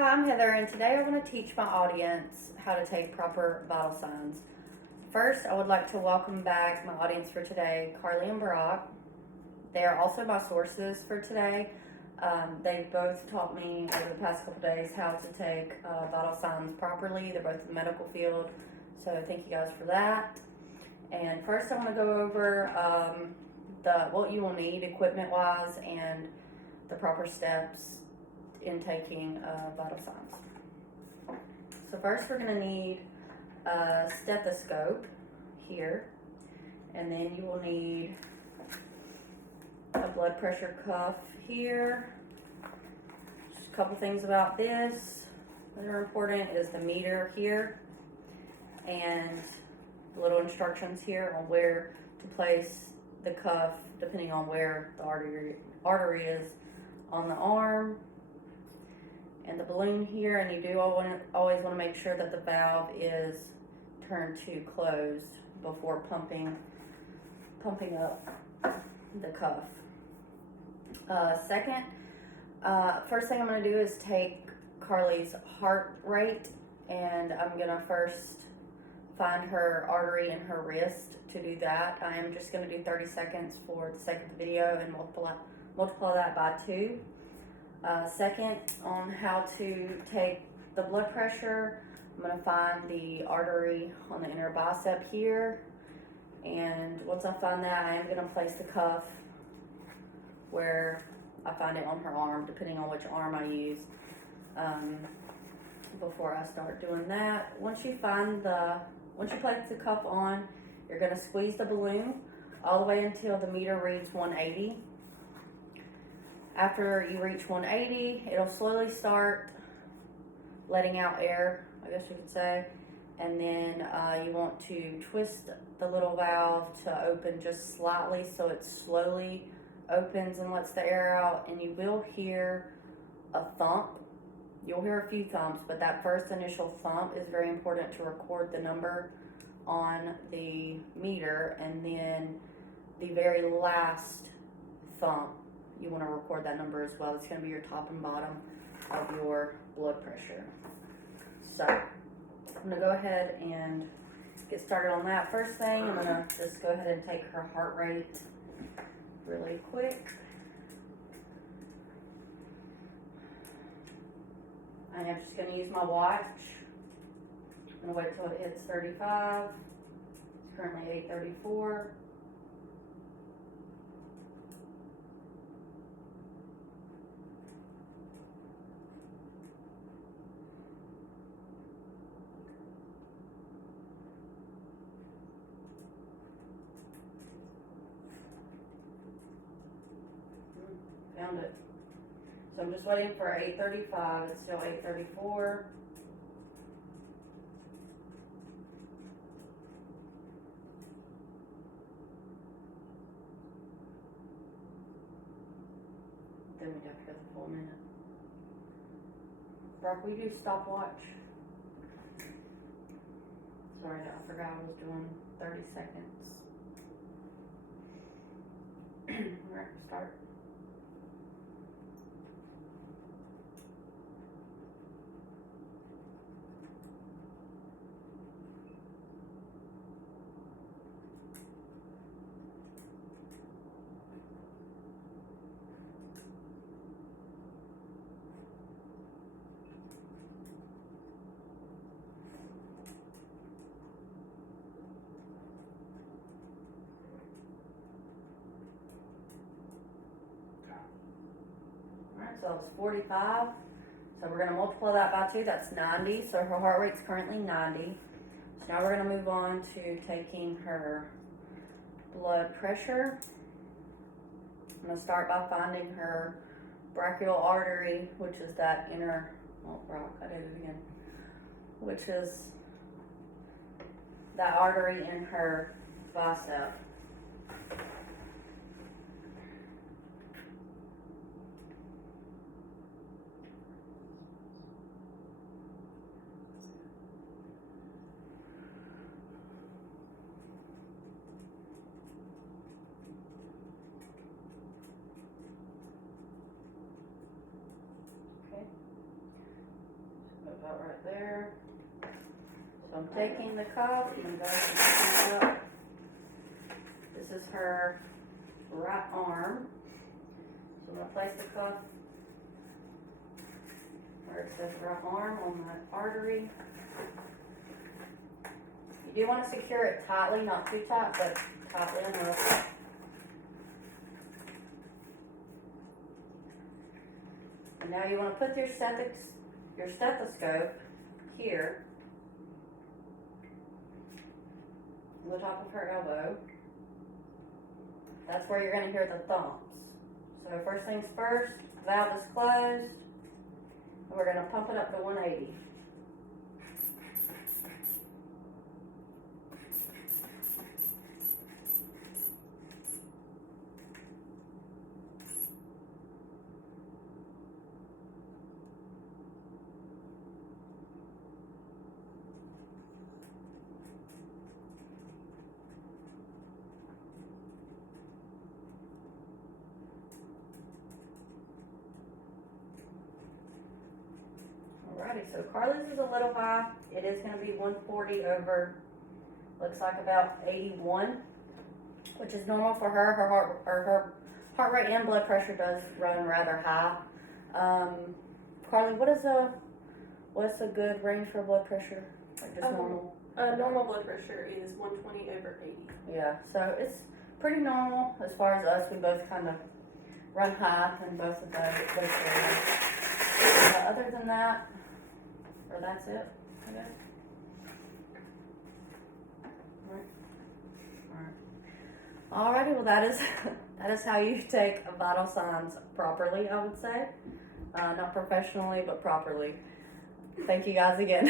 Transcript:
Hi, I'm Heather, and today I want to teach my audience how to take proper vital signs. First, I would like to welcome back my audience for today, Carly and Barack. They are also my sources for today. They both taught me over the past couple days how to take vital signs properly. They're both in the medical field, so thank you guys for that. And first, I want to go over what you will need equipment-wise and the proper steps in taking vital signs. So first we're going to need a stethoscope here, and then you will need a blood pressure cuff here. Just a couple things about this that are important is the meter here and little instructions here on where to place the cuff depending on where the artery is on the arm, and the balloon here, and you do always want to make sure that the valve is turned to closed before pumping up the cuff. First thing I'm going to do is take Carly's heart rate, and I'm going to first find her artery in her wrist. To do that, I am just going to do 30 seconds for the sake of the video and multiply that by 2. Second, on how to take the blood pressure, I'm going to find the artery on the inner bicep here, and once I find that, I am going to place the cuff where I find it on her arm, depending on which arm I use, before I start doing that. Once you place the cuff on, you're going to squeeze the balloon all the way until the meter reads 180. After you reach 180, it'll slowly start letting out air, I guess you could say, and then you want to twist the little valve to open just slightly so it slowly opens and lets the air out, and you will hear a thump. You'll hear a few thumps, but that first initial thump is very important to record the number on the meter, and then the very last thump, you want to record that number as well. It's going to be your top and bottom of your blood pressure. So I'm going to go ahead and get started on that. First thing, I'm going to just go ahead and take her heart rate really quick. I am just going to use my watch. I'm going to wait till it hits 35. It's currently 8:34. Found it. So I'm just waiting for 8:35. It's still 8:34. Then we'd have to go the full minute. Brock, will you do stopwatch? Sorry, I forgot I was doing 30 seconds. Alright, start. So it's 45. So we're going to multiply that by 2. That's 90. So her heart rate's currently 90. So now we're going to move on to taking her blood pressure. I'm going to start by finding her brachial artery, which is that inner, I did it again, which is that artery in her bicep. about right there. So I'm taking the cuff, I'm going to go ahead and pick it up. This is her right arm. So I'm going to place the cuff where it says right arm on that artery. You do want to secure it tightly, not too tight, but tightly enough. And now you want to put your stethoscope here on the top of her elbow. That's where you're going to hear the thumps. So first things first, valve is closed, and we're going to pump it up to 180. Alrighty, so Carly's is a little high. It is going to be 140 over, looks like about 81, which is normal for her. Her heart rate and blood pressure does run rather high. Carly, what's a good range for blood pressure? Like just normal? Normal blood pressure is 120 over 80. Yeah, so it's pretty normal as far as us. We both kind of run high in both of those areas. Other than that, or that's it, I guess. Alrighty, well that is how you take vital signs properly, I would say. Not professionally, but properly. Thank you guys again.